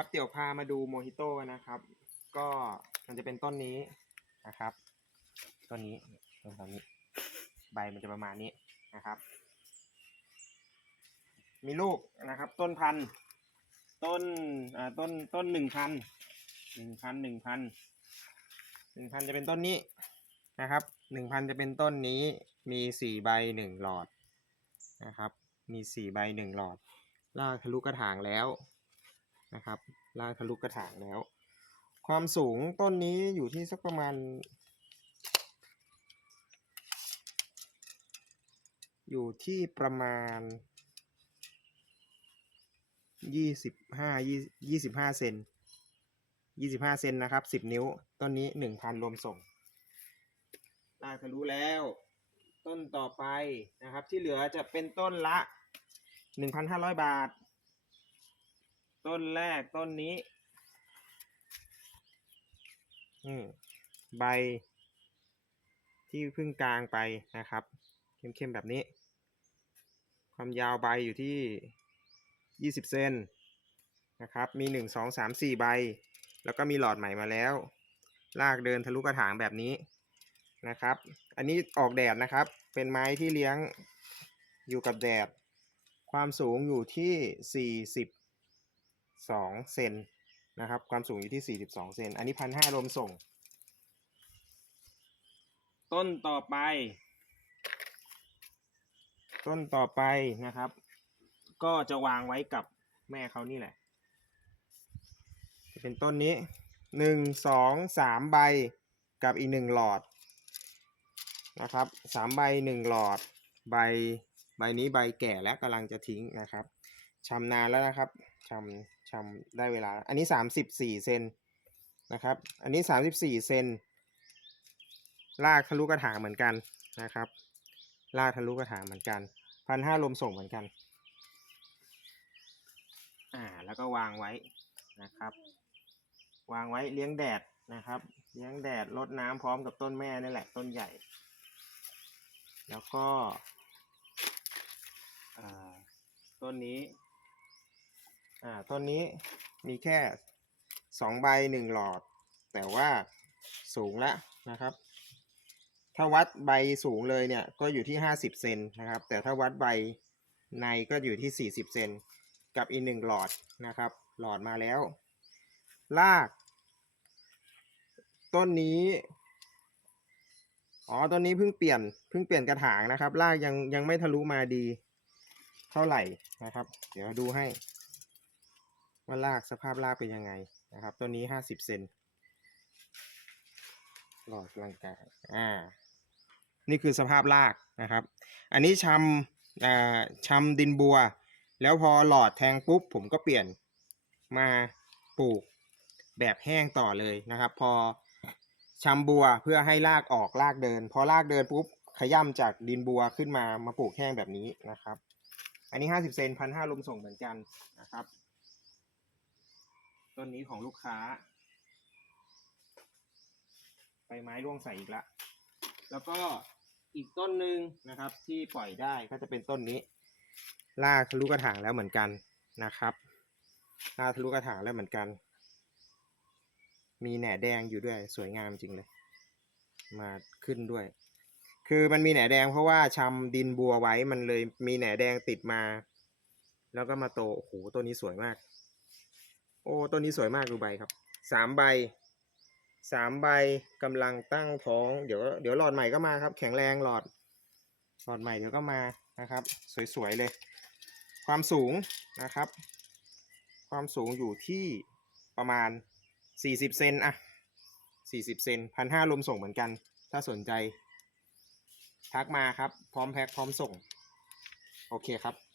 ครับเดี๋ยวพามาดูโมฮิโต้นะครับ ก็มันจะเป็นต้นนี้นะครับ ต้นนี้ต้นตอนนี้ ใบมันจะประมาณนี้นะครับ มีลูกนะครับ ต้นพันต้นอ่าต้นต้นหนึ่งพันหนึ่งพันหนึ่งพันหนึ่งพันจะเป็นต้นนี้นะครับหนึ่งพันจะเป็นต้นนี้มีสี่ใบหนึ่งหลอดนะครับ มีสี่ใบหนึ่งหลอดลากทะลุกระถางแล้ว นะครับลากทะลุกระถางแล้ว ความสูงต้นนี้อยู่ที่สักประมาณ อยู่ที่ประมาณยี่สิบห้ายี่สิบห้าเซนยี่สิบห้าเซนนะครับสิบนิ้ว ต้นนี้หนึ่งพันรวมส่งลากทะลุแล้ว ต้นต่อไปนะครับ ที่เหลือจะเป็นต้นละหนึ่งพันห้าร้อยบาท ต้นแรกต้นนี้ อืมใบ ที่เพิ่งกลางไปนะครับ เข้มๆแบบนี้ ความยาวใบอยู่ที่ 20 เซนนะครับ มี 1 2 3 4 ใบ แล้วก็มีหลอดใหม่มาแล้ว ลากเดินทะลุกระถางแบบนี้นะครับ อันนี้ออกแดดนะครับ เป็นไม้ที่เลี้ยงอยู่กับแดด ความสูงอยู่ที่ 42เซนนะครับ ความสูงอยู่ที่ 42 เซน อันนี้พันห้ารวมส่ง ต้นต่อไป ต้นต่อไปนะครับ ก็จะวางไว้กับแม่เขานี่แหละ จะเป็นต้นนี้หนึ่งสองสามใบกับอีกหนึ่งหลอดนะครับสามใบหนึ่งหลอด ใบใบนี้ใบแก่แล้วกำลังจะทิ้งนะครับ ชำนานแล้วนะครับชำชำได้เวลา อันนี้สามสิบสี่เซนนะครับ อันนี้สามสิบสี่เซนลากทะลุกระถางเหมือนกันนะครับ ลากทะลุกระถางเหมือนกันพันห้าลมส่งเหมือนกัน อ่า แล้วก็วางไว้นะครับ วางไว้เลี้ยงแดดนะครับ เลี้ยงแดดรดน้ำพร้อมกับต้นแม่นี่แหละต้นใหญ่ แล้วก็อ่าต้นนี้ อ่าต้นนี้มีแค่สองใบหนึ่งหลอด แต่ว่าสูงล้วนะครับ ถ้าวัดใบสูงเลยเนี่ยก็อยู่ที่ห้าสิบเซนนะครับ แต่ถ้าวัดใบในก็อยู่ที่สี่สิบเซนกับอีกหนึ่งหลอดนะครับ หลอดมาแล้ว ลาก ต้นนี้ อ๋อต้นนี้เพิ่งเปลี่ยนเพิ่งเปลี่ยนกระถางนะครับลากยังยังไม่ทะลุมาดีเท่าไหร่นะครับ เดี๋ยวดูให้ ว่าลากสภาพลากเป็นยังไงนะครับต้นนี้ห้าสิบเซนหลอดกลางกางอ่า นี่คือสภาพรากนะครับ อันนี้ชำอ่าชำดินบัว แล้วพอหลอดแทงปุ๊บ ผมก็เปลี่ยนมาปลูกแบบแห้งต่อเลยนะครับ พอชำบัวเพื่อให้รากออกรากเดิน พอรากเดินปุ๊บขย่ำจากดินบัวขึ้นมามาปลูกแห้งแบบนี้นะครับ อันนี้ห้าสิบเซนพันห้าลมส่งเหมือนกันนะครับ ต้นนี้ของลูกค้าใบไม้ร่วงใส่อีกละแล้วก็อีกต้นหนึ่งนะครับ ที่ปล่อยได้ก็จะเป็นต้นนี้ลากทะลุกระถางแล้วเหมือนกันนะครับลากทะลุกระถางแล้วเหมือนกัน มีแหน่แดงอยู่ด้วยสวยงามจริงเลย มาขึ้นด้วย คือมันมีแหน่แดงเพราะว่าชำดินบัวไว้มันเลยมีแหน่แดงติดมา แล้วก็มาโตโอ้โหต้นนี้สวยมาก อ้ต้นนี้สวยมากดูใบครับสามใบสามใบกำลังตั้งท้อง เดี๋ยวเดี๋ยวหลอดใหม่ก็มาครับ แข็งแรงหลอดหลอดใหม่เดี๋ยวก็มานะครับ สวยๆเลย ความสูงนะครับ ความสูงอยู่ที่ประมาณ 40 เซนอะ40 เซนพันห้ารวมส่งเหมือนกัน ถ้าสนใจ ทักมาครับ พร้อมแพ็คพร้อมส่ง โอเคครับ